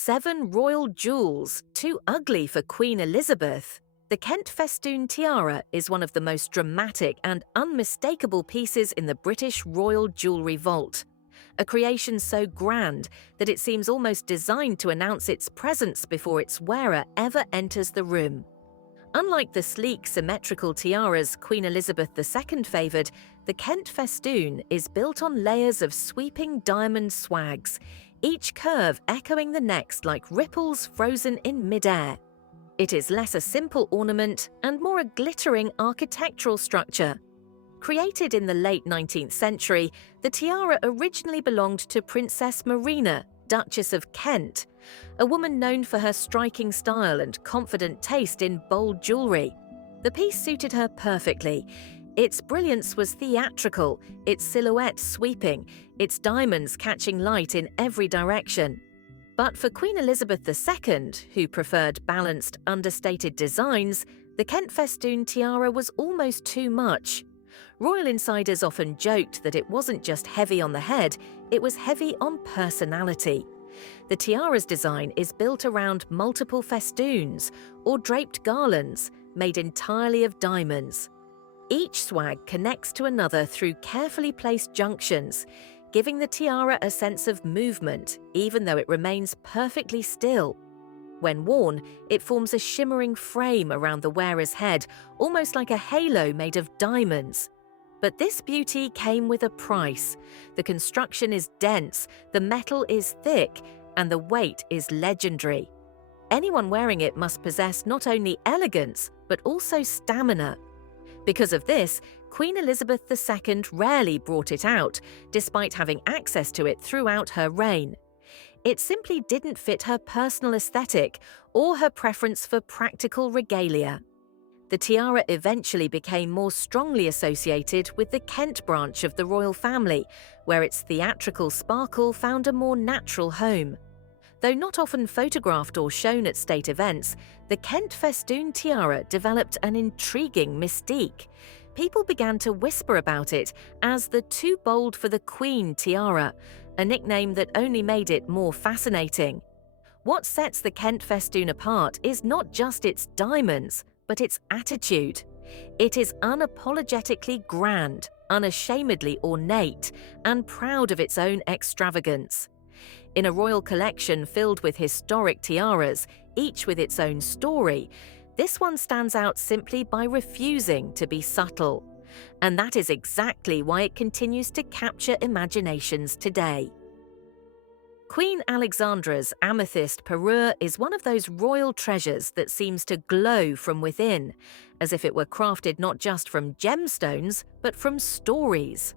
7 royal jewels, too ugly for Queen Elizabeth. The Kent Festoon tiara is one of the most dramatic and unmistakable pieces in the British royal jewellery vault. A creation so grand that it seems almost designed to announce its presence before its wearer ever enters the room. Unlike the sleek, symmetrical tiaras Queen Elizabeth II favoured, the Kent Festoon is built on layers of sweeping diamond swags, each curve echoing the next like ripples frozen in mid-air. It is less a simple ornament and more a glittering architectural structure. Created in the late 19th century, the tiara originally belonged to Princess Marina, Duchess of Kent, a woman known for her striking style and confident taste in bold jewellery. The piece suited her perfectly. Its brilliance was theatrical, its silhouette sweeping, its diamonds catching light in every direction. But for Queen Elizabeth II, who preferred balanced, understated designs, the Kent Festoon tiara was almost too much. Royal insiders often joked that it wasn't just heavy on the head, it was heavy on personality. The tiara's design is built around multiple festoons, or draped garlands, made entirely of diamonds. Each swag connects to another through carefully placed junctions, giving the tiara a sense of movement, even though it remains perfectly still. When worn, it forms a shimmering frame around the wearer's head, almost like a halo made of diamonds. But this beauty came with a price. The construction is dense, the metal is thick, and the weight is legendary. Anyone wearing it must possess not only elegance, but also stamina. Because of this, Queen Elizabeth II rarely brought it out, despite having access to it throughout her reign. It simply didn't fit her personal aesthetic or her preference for practical regalia. The tiara eventually became more strongly associated with the Kent branch of the royal family, where its theatrical sparkle found a more natural home. Though not often photographed or shown at state events, the Kent Festoon tiara developed an intriguing mystique. People began to whisper about it as the "too bold for the Queen" tiara, a nickname that only made it more fascinating. What sets the Kent Festoon apart is not just its diamonds, but its attitude. It is unapologetically grand, unashamedly ornate, and proud of its own extravagance. In a royal collection filled with historic tiaras, each with its own story, this one stands out simply by refusing to be subtle. And that is exactly why it continues to capture imaginations today. Queen Alexandra's amethyst parure is one of those royal treasures that seems to glow from within, as if it were crafted not just from gemstones, but from stories.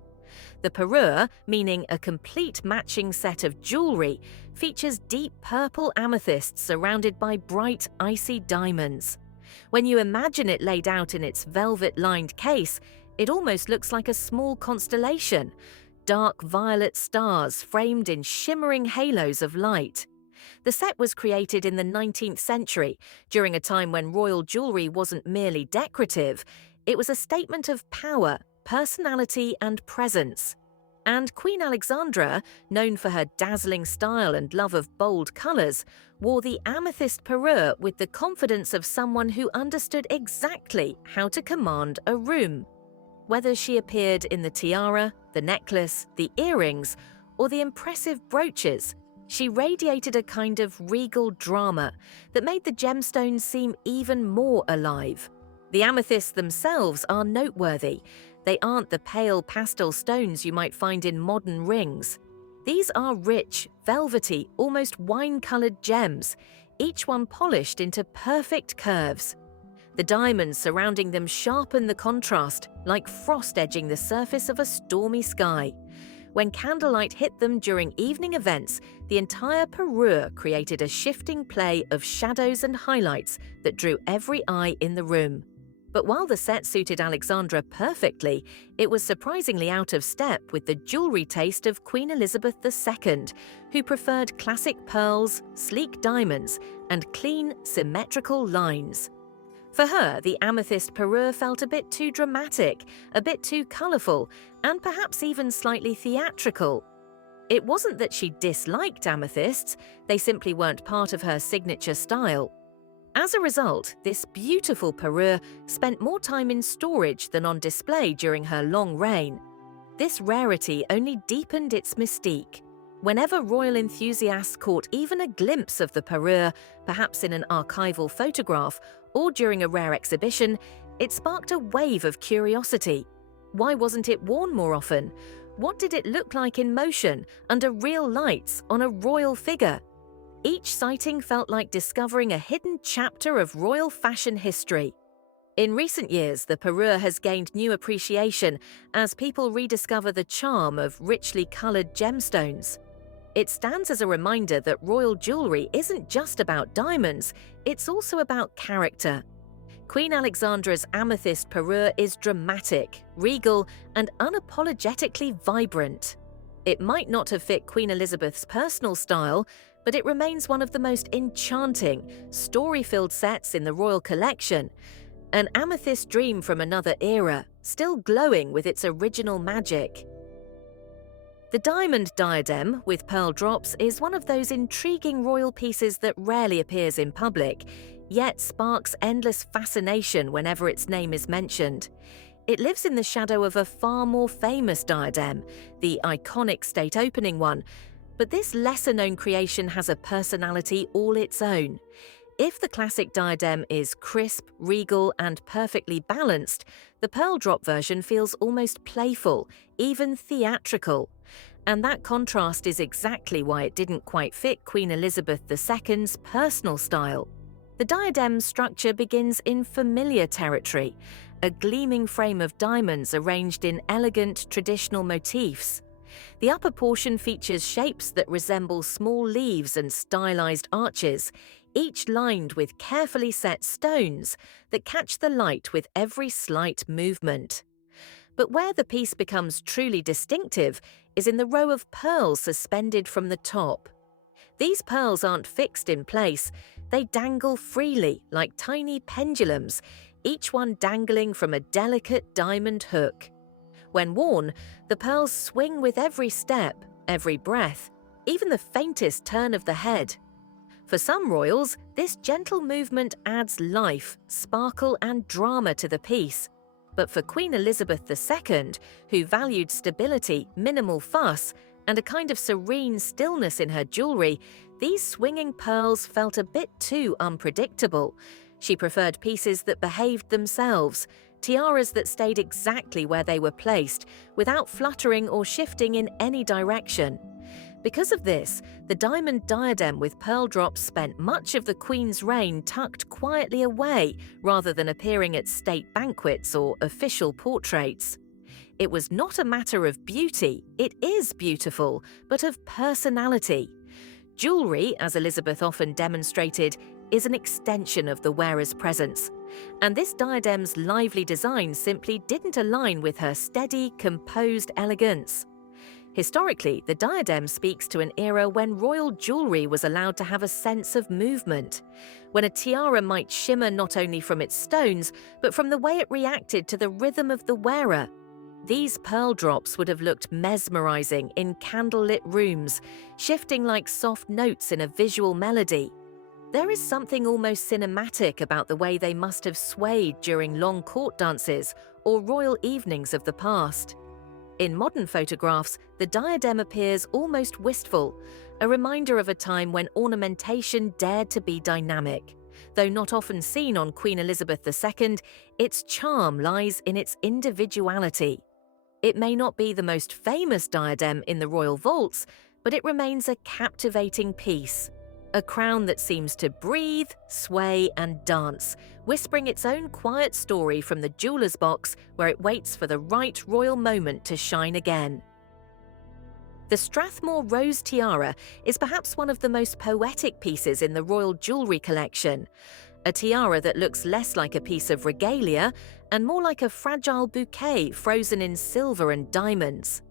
The parure, meaning a complete matching set of jewellery, features deep purple amethysts surrounded by bright, icy diamonds. When you imagine it laid out in its velvet-lined case, it almost looks like a small constellation, dark violet stars framed in shimmering halos of light. The set was created in the 19th century, during a time when royal jewellery wasn't merely decorative, it was a statement of power, personality and presence. And Queen Alexandra, known for her dazzling style and love of bold colours, wore the amethyst parure with the confidence of someone who understood exactly how to command a room. Whether she appeared in the tiara, the necklace, the earrings, or the impressive brooches, she radiated a kind of regal drama that made the gemstones seem even more alive. The amethysts themselves are noteworthy. They aren't the pale pastel stones you might find in modern rings. These are rich, velvety, almost wine-coloured gems, each one polished into perfect curves. The diamonds surrounding them sharpen the contrast, like frost edging the surface of a stormy sky. When candlelight hit them during evening events, the entire parure created a shifting play of shadows and highlights that drew every eye in the room. But while the set suited Alexandra perfectly, it was surprisingly out of step with the jewellery taste of Queen Elizabeth II, who preferred classic pearls, sleek diamonds, and clean, symmetrical lines. For her, the amethyst parure felt a bit too dramatic, a bit too colourful, and perhaps even slightly theatrical. It wasn't that she disliked amethysts, they simply weren't part of her signature style. As a result, this beautiful parure spent more time in storage than on display during her long reign. This rarity only deepened its mystique. Whenever royal enthusiasts caught even a glimpse of the parure, perhaps in an archival photograph or during a rare exhibition, it sparked a wave of curiosity. Why wasn't it worn more often? What did it look like in motion, under real lights, on a royal figure? Each sighting felt like discovering a hidden chapter of royal fashion history. In recent years, the parure has gained new appreciation as people rediscover the charm of richly coloured gemstones. It stands as a reminder that royal jewellery isn't just about diamonds, it's also about character. Queen Alexandra's amethyst parure is dramatic, regal, and unapologetically vibrant. It might not have fit Queen Elizabeth's personal style, but it remains one of the most enchanting, story-filled sets in the royal collection. An amethyst dream from another era, still glowing with its original magic. The diamond diadem with pearl drops is one of those intriguing royal pieces that rarely appears in public, yet sparks endless fascination whenever its name is mentioned. It lives in the shadow of a far more famous diadem, the iconic state opening one, but this lesser-known creation has a personality all its own. If the classic diadem is crisp, regal, and perfectly balanced, the pearl drop version feels almost playful, even theatrical. And that contrast is exactly why it didn't quite fit Queen Elizabeth II's personal style. The diadem's structure begins in familiar territory, a gleaming frame of diamonds arranged in elegant traditional motifs. The upper portion features shapes that resemble small leaves and stylized arches, each lined with carefully set stones that catch the light with every slight movement. But where the piece becomes truly distinctive is in the row of pearls suspended from the top. These pearls aren't fixed in place, they dangle freely like tiny pendulums, each one dangling from a delicate diamond hook. When worn, the pearls swing with every step, every breath, even the faintest turn of the head. For some royals, this gentle movement adds life, sparkle, and drama to the piece. But for Queen Elizabeth II, who valued stability, minimal fuss, and a kind of serene stillness in her jewellery, these swinging pearls felt a bit too unpredictable. She preferred pieces that behaved themselves, tiaras that stayed exactly where they were placed, without fluttering or shifting in any direction. Because of this, the diamond diadem with pearl drops spent much of the Queen's reign tucked quietly away rather than appearing at state banquets or official portraits. It was not a matter of beauty, it is beautiful, but of personality. Jewellery, as Elizabeth often demonstrated, is an extension of the wearer's presence, and this diadem's lively design simply didn't align with her steady, composed elegance. Historically, the diadem speaks to an era when royal jewellery was allowed to have a sense of movement, when a tiara might shimmer not only from its stones, but from the way it reacted to the rhythm of the wearer. These pearl drops would have looked mesmerizing in candlelit rooms, shifting like soft notes in a visual melody. There is something almost cinematic about the way they must have swayed during long court dances or royal evenings of the past. In modern photographs, the diadem appears almost wistful, a reminder of a time when ornamentation dared to be dynamic. Though not often seen on Queen Elizabeth II, its charm lies in its individuality. It may not be the most famous diadem in the royal vaults, but it remains a captivating piece. A crown that seems to breathe, sway, and dance, whispering its own quiet story from the jeweller's box where it waits for the right royal moment to shine again. The Strathmore Rose Tiara is perhaps one of the most poetic pieces in the royal jewellery collection. A tiara that looks less like a piece of regalia and more like a fragile bouquet frozen in silver and diamonds.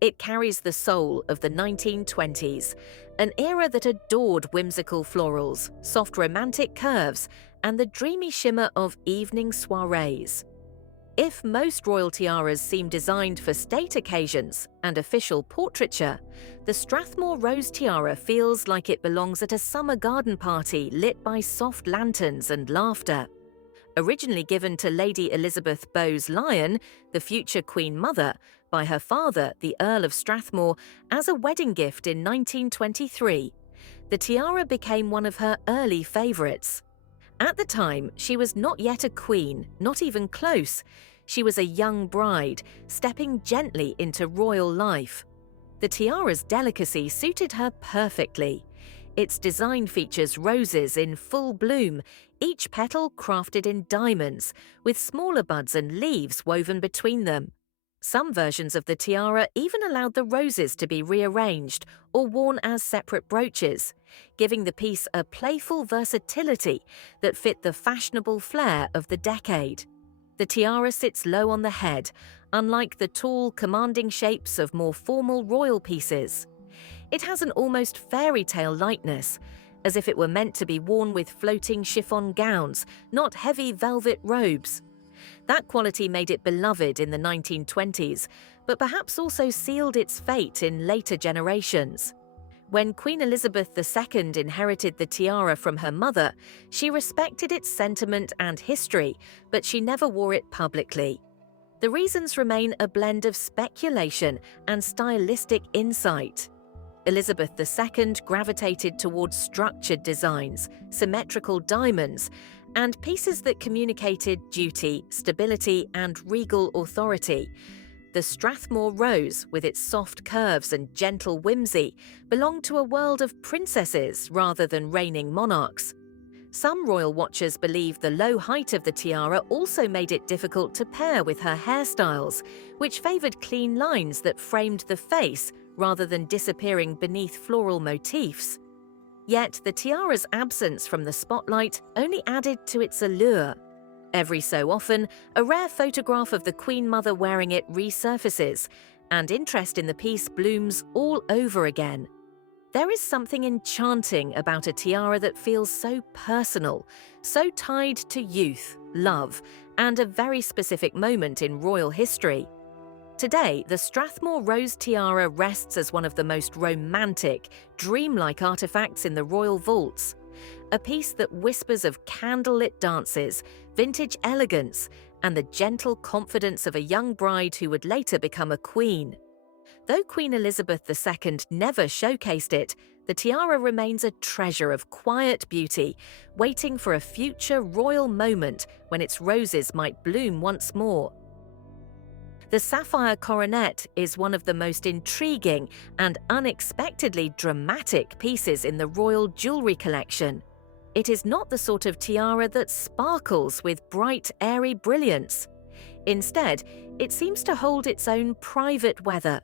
It carries the soul of the 1920s, an era that adored whimsical florals, soft romantic curves, and the dreamy shimmer of evening soirees. If most royal tiaras seem designed for state occasions and official portraiture, the Strathmore rose tiara feels like it belongs at a summer garden party lit by soft lanterns and laughter. Originally given to Lady Elizabeth Bowes-Lyon, the future Queen Mother, by her father, the Earl of Strathmore, as a wedding gift in 1923, the tiara became one of her early favourites. At the time, she was not yet a queen, not even close. She was a young bride, stepping gently into royal life. The tiara's delicacy suited her perfectly. Its design features roses in full bloom, each petal crafted in diamonds, with smaller buds and leaves woven between them. Some versions of the tiara even allowed the roses to be rearranged or worn as separate brooches, giving the piece a playful versatility that fit the fashionable flair of the decade. The tiara sits low on the head, unlike the tall, commanding shapes of more formal royal pieces. It has an almost fairy tale lightness, as if it were meant to be worn with floating chiffon gowns, not heavy velvet robes. That quality made it beloved in the 1920s, but perhaps also sealed its fate in later generations. When Queen Elizabeth II inherited the tiara from her mother, she respected its sentiment and history, but she never wore it publicly. The reasons remain a blend of speculation and stylistic insight. Elizabeth II gravitated towards structured designs, symmetrical diamonds, and pieces that communicated duty, stability, and regal authority. The Strathmore rose, with its soft curves and gentle whimsy, belonged to a world of princesses rather than reigning monarchs. Some royal watchers believe the low height of the tiara also made it difficult to pair with her hairstyles, which favoured clean lines that framed the face rather than disappearing beneath floral motifs. Yet the tiara's absence from the spotlight only added to its allure. Every so often, a rare photograph of the Queen Mother wearing it resurfaces, and interest in the piece blooms all over again. There is something enchanting about a tiara that feels so personal, so tied to youth, love, and a very specific moment in royal history. Today, the Strathmore Rose Tiara rests as one of the most romantic, dreamlike artifacts in the royal vaults. A piece that whispers of candlelit dances, vintage elegance, and the gentle confidence of a young bride who would later become a queen. Though Queen Elizabeth II never showcased it, the tiara remains a treasure of quiet beauty, waiting for a future royal moment when its roses might bloom once more. The sapphire coronet is one of the most intriguing and unexpectedly dramatic pieces in the royal jewellery collection. It is not the sort of tiara that sparkles with bright, airy brilliance. Instead, it seems to hold its own private weather.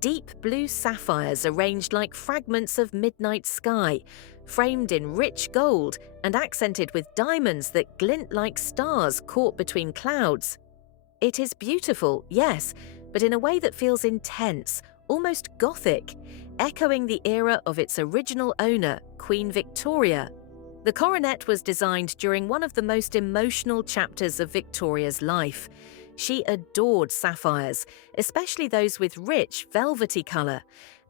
Deep blue sapphires arranged like fragments of midnight sky, framed in rich gold and accented with diamonds that glint like stars caught between clouds. It is beautiful, yes, but in a way that feels intense, almost gothic, echoing the era of its original owner, Queen Victoria. The coronet was designed during one of the most emotional chapters of Victoria's life. She adored sapphires, especially those with rich, velvety colour,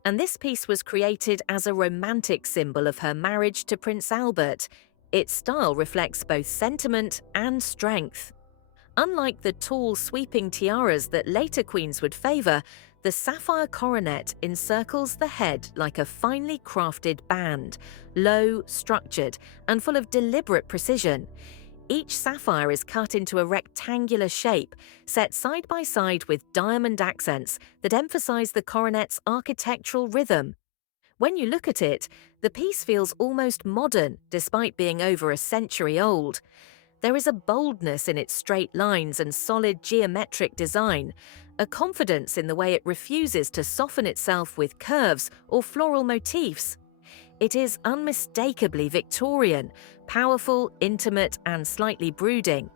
and this piece was created as a romantic symbol of her marriage to Prince Albert. Its style reflects both sentiment and strength. Unlike the tall, sweeping tiaras that later queens would favour, the sapphire coronet encircles the head like a finely crafted band, low, structured, and full of deliberate precision. Each sapphire is cut into a rectangular shape, set side by side with diamond accents that emphasize the coronet's architectural rhythm. When you look at it, the piece feels almost modern despite being over a century old. There is a boldness in its straight lines and solid geometric design, a confidence in the way it refuses to soften itself with curves or floral motifs. It is unmistakably Victorian, powerful, intimate, and slightly brooding.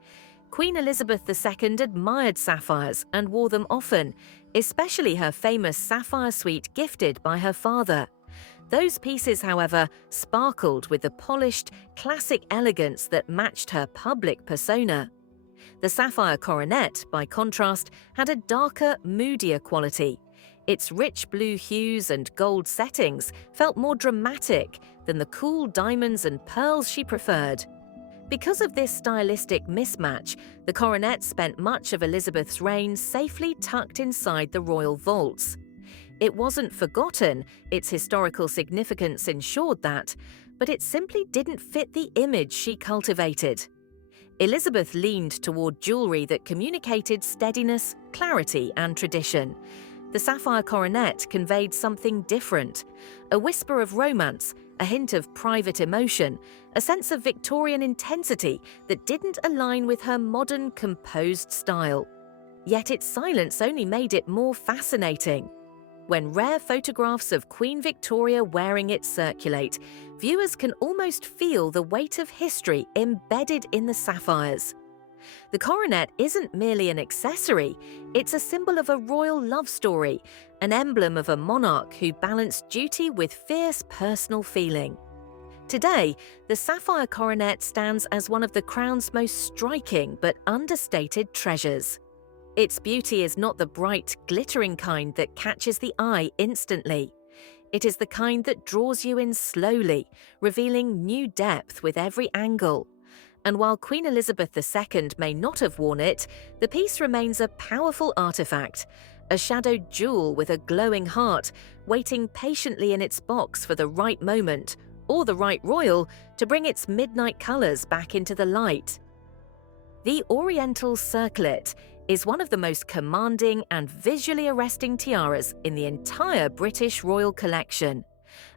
Queen Elizabeth II admired sapphires and wore them often, especially her famous sapphire suite gifted by her father. Those pieces, however, sparkled with the polished, classic elegance that matched her public persona. The sapphire coronet, by contrast, had a darker, moodier quality. Its rich blue hues and gold settings felt more dramatic than the cool diamonds and pearls she preferred. Because of this stylistic mismatch, the coronet spent much of Elizabeth's reign safely tucked inside the royal vaults. It wasn't forgotten, its historical significance ensured that, but it simply didn't fit the image she cultivated. Elizabeth leaned toward jewelry that communicated steadiness, clarity, and tradition. The sapphire coronet conveyed something different, a whisper of romance, a hint of private emotion, a sense of Victorian intensity that didn't align with her modern, composed style. Yet its silence only made it more fascinating. When rare photographs of Queen Victoria wearing it circulate, viewers can almost feel the weight of history embedded in the sapphires. The coronet isn't merely an accessory, it's a symbol of a royal love story, an emblem of a monarch who balanced duty with fierce personal feeling. Today, the sapphire coronet stands as one of the crown's most striking but understated treasures. Its beauty is not the bright, glittering kind that catches the eye instantly. It is the kind that draws you in slowly, revealing new depth with every angle. And while Queen Elizabeth II may not have worn it, the piece remains a powerful artifact, a shadowed jewel with a glowing heart, waiting patiently in its box for the right moment, or the right royal, to bring its midnight colours back into the light. The oriental circlet is one of the most commanding and visually arresting tiaras in the entire British royal collection.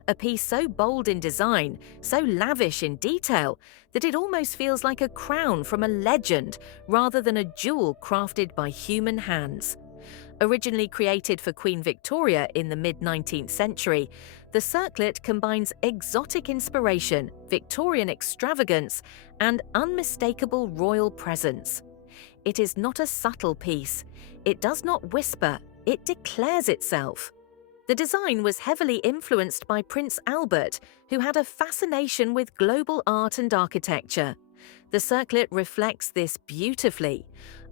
A piece so bold in design, so lavish in detail, that it almost feels like a crown from a legend rather than a jewel crafted by human hands. Originally created for Queen Victoria in the mid-19th century, the circlet combines exotic inspiration, Victorian extravagance, and unmistakable royal presence. It is not a subtle piece. It does not whisper, it declares itself. The design was heavily influenced by Prince Albert, who had a fascination with global art and architecture. The circlet reflects this beautifully.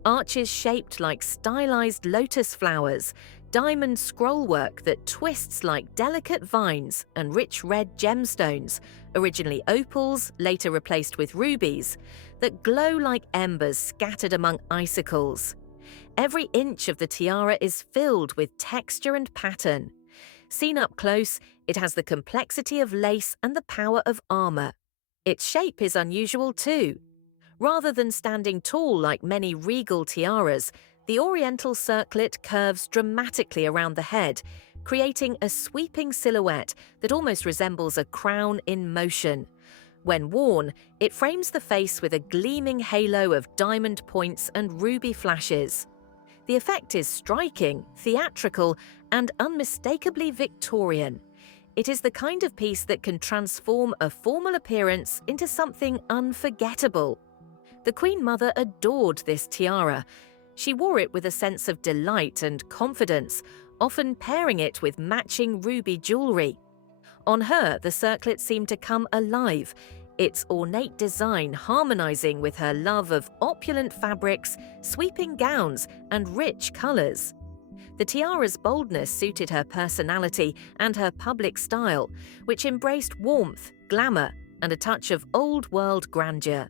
Arches shaped like stylized lotus flowers, diamond scrollwork that twists like delicate vines, and rich red gemstones, originally opals, later replaced with rubies, that glow like embers scattered among icicles. Every inch of the tiara is filled with texture and pattern. Seen up close, it has the complexity of lace and the power of armor. Its shape is unusual too. Rather than standing tall like many regal tiaras, the oriental circlet curves dramatically around the head, creating a sweeping silhouette that almost resembles a crown in motion. When worn, it frames the face with a gleaming halo of diamond points and ruby flashes. The effect is striking, theatrical, and unmistakably Victorian. It is the kind of piece that can transform a formal appearance into something unforgettable. The Queen Mother adored this tiara. She wore it with a sense of delight and confidence, often pairing it with matching ruby jewelry. On her, the circlet seemed to come alive, its ornate design harmonizing with her love of opulent fabrics, sweeping gowns, and rich colors. The tiara's boldness suited her personality and her public style, which embraced warmth, glamour, and a touch of old-world grandeur.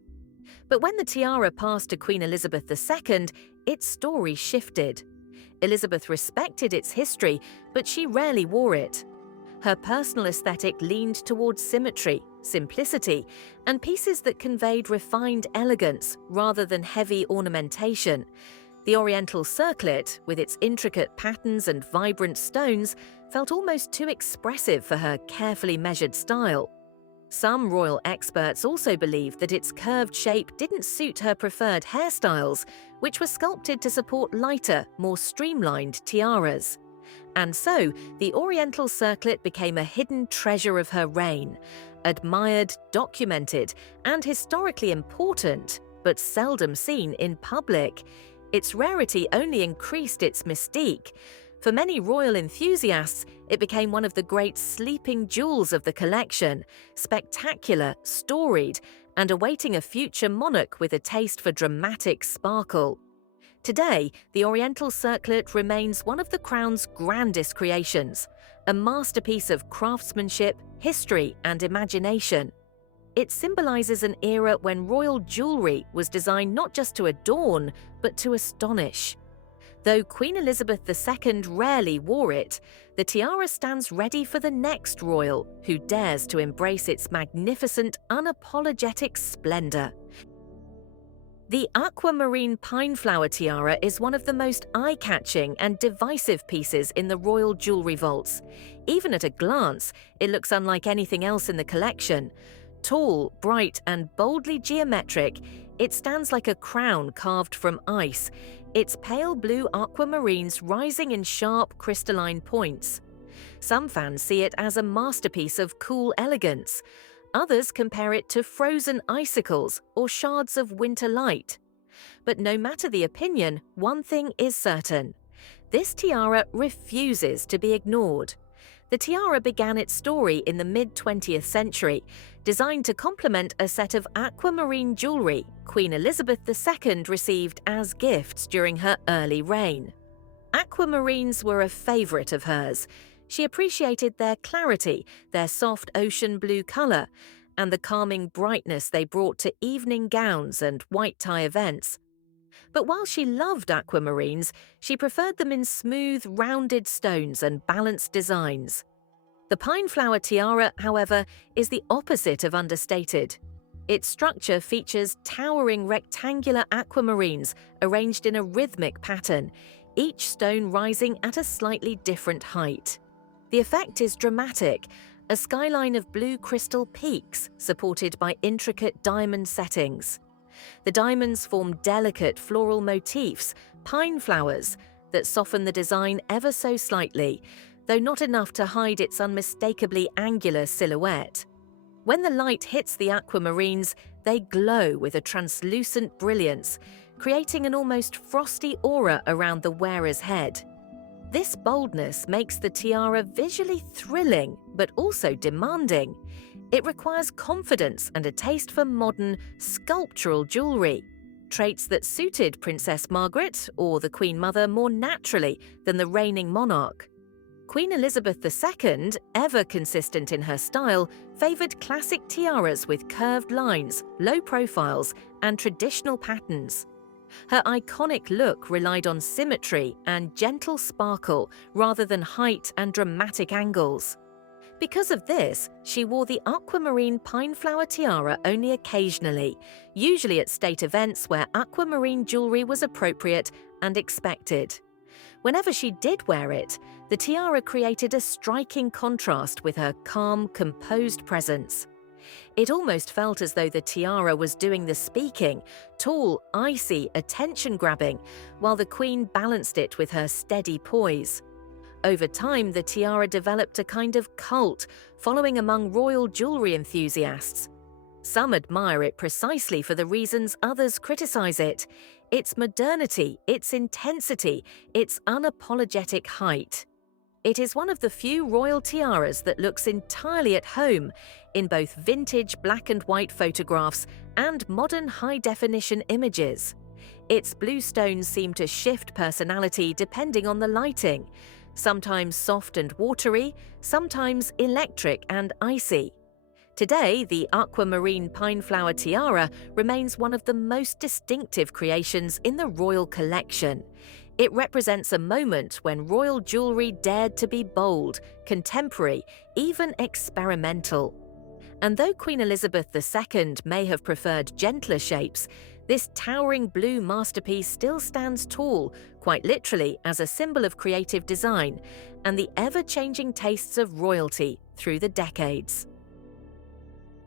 But when the tiara passed to Queen Elizabeth II, its story shifted. Elizabeth respected its history, but she rarely wore it. Her personal aesthetic leaned towards symmetry, simplicity, and pieces that conveyed refined elegance rather than heavy ornamentation. The oriental circlet, with its intricate patterns and vibrant stones, felt almost too expressive for her carefully measured style. Some royal experts also believed that its curved shape didn't suit her preferred hairstyles, which were sculpted to support lighter, more streamlined tiaras. And so, the oriental circlet became a hidden treasure of her reign, admired, documented, and historically important, but seldom seen in public. Its rarity only increased its mystique. For many royal enthusiasts, it became one of the great sleeping jewels of the collection, spectacular, storied, and awaiting a future monarch with a taste for dramatic sparkle. Today, the oriental circlet remains one of the crown's grandest creations, a masterpiece of craftsmanship, history, and imagination. It symbolizes an era when royal jewelry was designed not just to adorn, but to astonish. Though Queen Elizabeth II rarely wore it, the tiara stands ready for the next royal who dares to embrace its magnificent, unapologetic splendor. The Aquamarine pineflower tiara is one of the most eye-catching and divisive pieces in the royal jewelry vaults. Even at a glance, it looks unlike anything else in the collection. Tall, bright, and boldly geometric, it stands like a crown carved from ice, its pale blue aquamarines rising in sharp, crystalline points. Some fans see it as a masterpiece of cool elegance. Others compare it to frozen icicles or shards of winter light. But no matter the opinion, one thing is certain. This tiara refuses to be ignored. The tiara began its story in the mid-20th century, designed to complement a set of aquamarine jewelry Queen Elizabeth II received as gifts during her early reign. Aquamarines were a favorite of hers. She appreciated their clarity, their soft ocean blue color, and the calming brightness they brought to evening gowns and white tie events. But while she loved aquamarines, she preferred them in smooth, rounded stones and balanced designs. The pineflower tiara, however, is the opposite of understated. Its structure features towering rectangular aquamarines arranged in a rhythmic pattern, each stone rising at a slightly different height. The effect is dramatic, a skyline of blue crystal peaks supported by intricate diamond settings. The diamonds form delicate floral motifs, pine flowers, that soften the design ever so slightly, though not enough to hide its unmistakably angular silhouette. When the light hits the aquamarines, they glow with a translucent brilliance, creating an almost frosty aura around the wearer's head. This boldness makes the tiara visually thrilling, but also demanding. It requires confidence and a taste for modern, sculptural jewelry, traits that suited Princess Margaret or the Queen Mother more naturally than the reigning monarch. Queen Elizabeth II, ever consistent in her style, favoured classic tiaras with curved lines, low profiles, and traditional patterns. Her iconic look relied on symmetry and gentle sparkle rather than height and dramatic angles. Because of this, she wore the aquamarine pineflower tiara only occasionally, usually at state events where aquamarine jewelry was appropriate and expected. Whenever she did wear it, the tiara created a striking contrast with her calm, composed presence. It almost felt as though the tiara was doing the speaking, tall, icy, attention-grabbing, while the Queen balanced it with her steady poise. Over time, the tiara developed a kind of cult following among royal jewelry enthusiasts. Some admire it precisely for the reasons others criticize it: its modernity, its intensity, its unapologetic height. It is one of the few royal tiaras that looks entirely at home in both vintage black and white photographs and modern high-definition images. Its blue stones seem to shift personality depending on the lighting, sometimes soft and watery, sometimes electric and icy. Today, the aquamarine pineflower tiara remains one of the most distinctive creations in the royal collection. It represents a moment when royal jewelry dared to be bold, contemporary, even experimental. And though Queen Elizabeth II may have preferred gentler shapes, this towering blue masterpiece still stands tall, quite literally as a symbol of creative design and the ever-changing tastes of royalty through the decades.